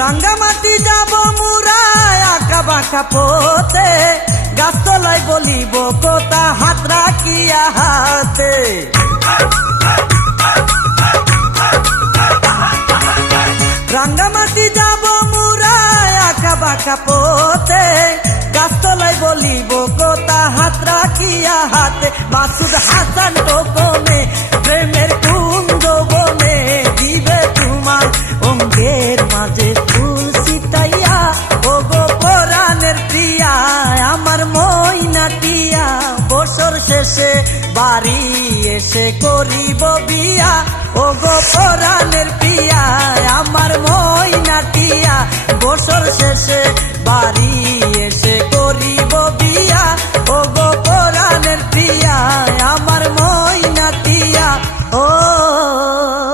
রাঙ্গামাটি যাব মুরায় আঁকা বাঁকা পথে, গাছতলায় বলিব কোথা হাত রাখিয়া হাতে। রাঙ্গামাটি যাব মুরায় আঁকা বাঁকা পথে, গাছতলায় বলিব কোথা হাত রাখিয়া হাতে। মাসুদ হাসান গোপনে প্রেমের কুঞ্জ বনে দিবে তোমার অঙ্গের মাঝে ফুল ছিটাইয়া। ও গো পরাণের প্রিয়া আমার ময়নাটিয়া, বছর শেষে বাড়ি এসে করিব বিয়া। ও গো পরাণের প্রিয়া আমার ময়নাটিয়া, বছর শেষে বাড়ি